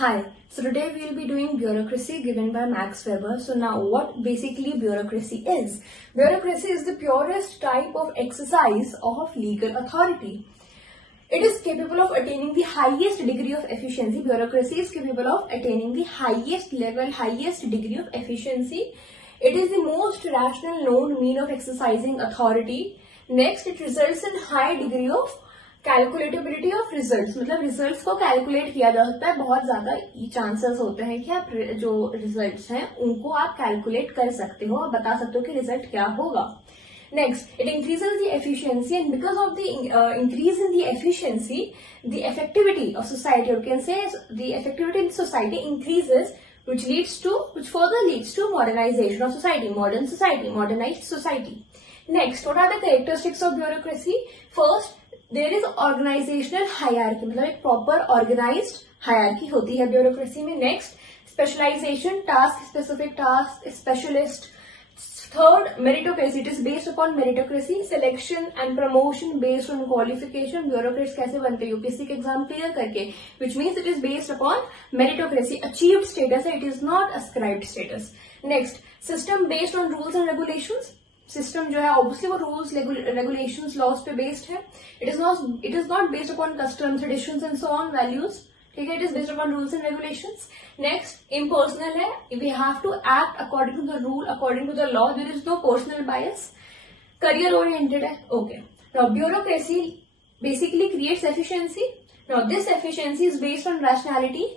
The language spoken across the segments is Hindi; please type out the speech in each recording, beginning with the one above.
Hi, so today we'll be doing bureaucracy given by Max Weber. So now what basically bureaucracy is? Bureaucracy is the purest type of exercise of legal authority. It is capable of attaining the highest degree of efficiency. Bureaucracy is capable of attaining the highest level, highest degree of efficiency. It is the most rational known mean of exercising authority. Next, it results in high degree of calculatability of results, मतलब रिजल्ट्स को कैलकुलेट किया जा सकता है. बहुत ज्यादा चांसेस होते हैं कि आप जो रिजल्ट्स हैं उनको आप कैलकुलेट कर सकते हो और बता सकते हो कि रिजल्ट क्या होगा. Next, it increases the efficiency and because of the increase in the efficiency the effectivity of society, और can say the effectivity in society increases which further leads to modernization of society, modernized society. Next, what are the characteristics of bureaucracy? First, there is organizational hierarchy, मतलब एक proper organized hierarchy होती है bureaucracy में. Next, specialization, task, specific task, specialist. Third, meritocracy, it is based upon meritocracy, selection and promotion based on qualification. Bureaucrats कैसे बनते हैं? UPSC के एग्जाम क्लियर करके, which means it is based upon meritocracy, achieved status है, it is not ascribed status. Next, system based on rules and regulations. System जो है ऑब्वियसली वो रूल्स रेगुलेशंस लॉज पे बेस्ड है. It is not based upon custom traditions and so on values. ठीक है, it is based upon rules and regulations. Next, impersonal है. We have to act according to the rule, according to the law. There is no personal bias. Career oriented है. Okay, now bureaucracy basically creates efficiency. Now this efficiency is based on rationality.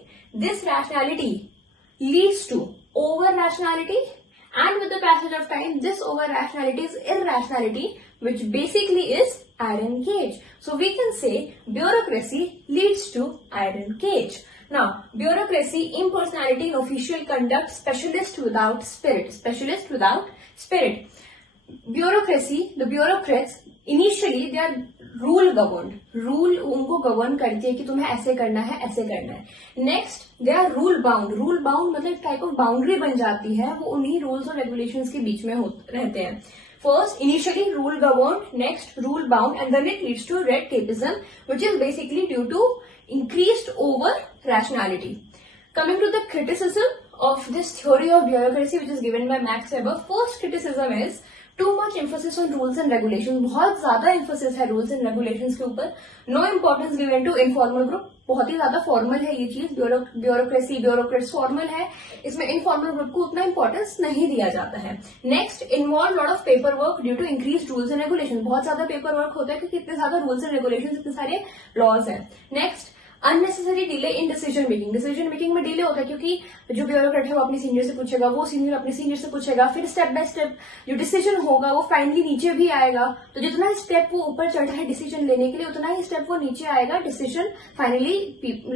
This rationality leads to over rationality. And with the passage of time, this over rationality is irrationality, which basically is iron cage. So we can say bureaucracy leads to iron cage. Now, bureaucracy, impersonality in official conduct, specialist without spirit. Bureaucracy, the bureaucrats, initially they are rule governed. Rule उनको गवर्न करती है कि तुम्हें ऐसे करना है, ऐसे करना है. Next, they are rule bound. Rule bound मतलब टाइप ऑफ बाउंड्री बन जाती है, वो उन्हीं रूल्स और रेगुलेशंस के बीच में रहते हैं. First, initially rule governed, next rule bound, and then it leads to red tapism, which is basically due to increased over rationality. Coming to the criticism of this theory of bureaucracy, which is given by Max Weber, first criticism is too much emphasis on rules and regulations. बहुत ज्यादा emphasis है rules and regulations के ऊपर. No importance given to informal group. बहुत ही ज्यादा फॉर्मल है ये चीज. ब्यूरोक्रेसी, ब्यूरोक्रेट्स फॉर्मल है, इसमें इनफॉर्मल ग्रुप को उतना इंपॉर्टेंस नहीं दिया जाता है. Next, involve lot of paper work due to increase rules and regulation. बहुत ज्यादा पेपर वर्क होता है क्योंकि इतने ज्यादा रूल्स एंड रेगुलेशन, इतने सारे लॉज है. Next, unnecessary delay in decision making. Decision making में डिले होता है क्योंकि जो ब्यूरोक्रेट है वो अपने सीनियर से पूछेगा, वो सीनियर अपने सीनियर से पूछेगा, फिर स्टेप बाय स्टेप जो डिसीजन होगा वो फाइनली नीचे भी आएगा. तो जितना स्टेप वो ऊपर चढ़ा है डिसीजन लेने के लिए, उतना ही स्टेप वो नीचे आएगा डिसीजन फाइनली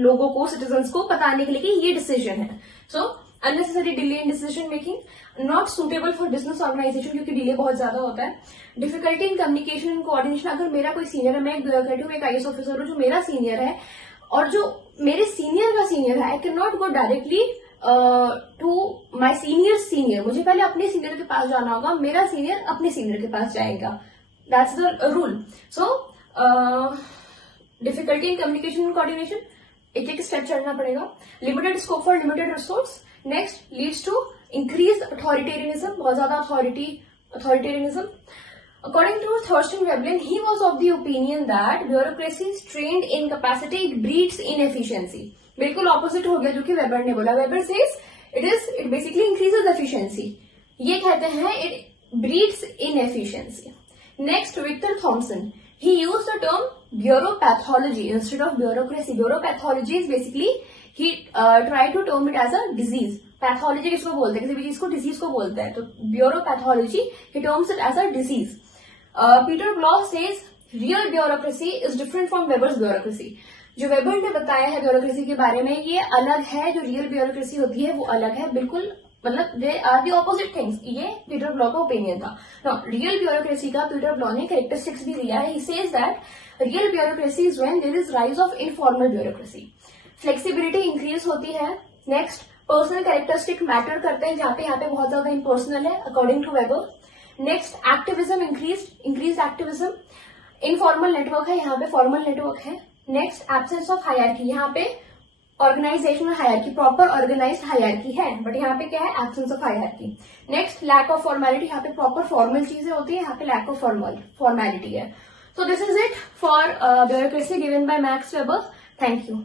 लोगों को, सिटीजन्स को बताने के लिए कि ये डिसीजन है. So unnecessary delay in decision making, not suitable for business organization क्योंकि डिले बहुत ज्यादा होता है. Difficulty in communication and coordination. अगर मेरा कोई सीनियर है, मैं एक ब्यूरोक्रेट हूँ, एक आईएएस ऑफिसर हूँ, जो मेरा सीनियर है और जो मेरे सीनियर का सीनियर है, I can not go directly to my senior. मुझे पहले अपने सीनियर के पास जाना होगा, मेरा सीनियर अपने सीनियर के पास जाएगा. That's the rule. So difficulty in communication and coordination, एक स्टेप चढ़ना पड़ेगा. Limited scope for limited resource. Next, leads to increase authoritarianism. बहुत ज्यादा authoritarianism. According to Thorsten Veblen, he was of the opinion that bureaucracy is trained incapacity, it breeds inefficiency. बिल्कुल ऑपोजिट हो गया जो कि वेबर ने बोला. Weber says it basically increases efficiency. ये कहते हैं it breeds inefficiency. Next, Victor Thompson, he used the term bureaupathology instead of bureaucracy. Bureaupathology is basically he tried to term it as a disease. Pathology किसको बोलते हैं? किसी भी चीज को डिजीज को बोलते हैं, तो ब्यूरोपैथोलॉजी he terms it as a disease. Peter Bloch says real bureaucracy is different from Weber's bureaucracy. जो वेबर ने बताया है ब्यूरोक्रेसी के बारे में, ये अलग है. जो रियल ब्यूरोक्रेसी होती है वो अलग है, बिल्कुल, मतलब they are the opposite things. ये पीटर ब्लॉ का ओपिनियन था. रियल ब्यूरोक्रेसी का पीटर ब्लॉ ने कैरेक्टरिस्टिक्स भी दिया है. He says that real bureaucracy is when there is rise of informal bureaucracy. Flexibility increase होती है. नेक्स्ट, पर्सनल कैरेक्टरिस्टिक मैटर करते हैं, जहाँ पे बहुत ज्यादा इम्पर्सनल है according to Weber. Next, activism increase activism. Informal network है, यहाँ पे फॉर्मल नेटवर्क है. Next, absence of hierarchy. यहाँ पे organisational hierarchy, proper organised hierarchy है, बट यहाँ पे क्या है, absence of hierarchy. Next, lack of formality. यहाँ पे प्रॉपर फॉर्मल चीजें होती है, यहाँ पे लैक ऑफ फॉर्मेलिटी है. So this is it for bureaucracy given by max weber. Thank you.